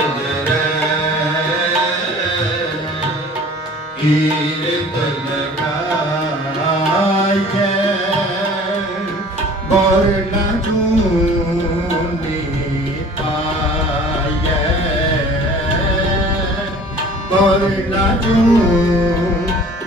ਰਹਿ ਰਹਿ ਹੀਰੇ ਤੇ ਲਗਾਇ ਕੇ ਬਰਨਾ ਜੁੁੰਡੀ ਪਾਇਆ ਬਰਨਾ ਜੁੁੰਡੀ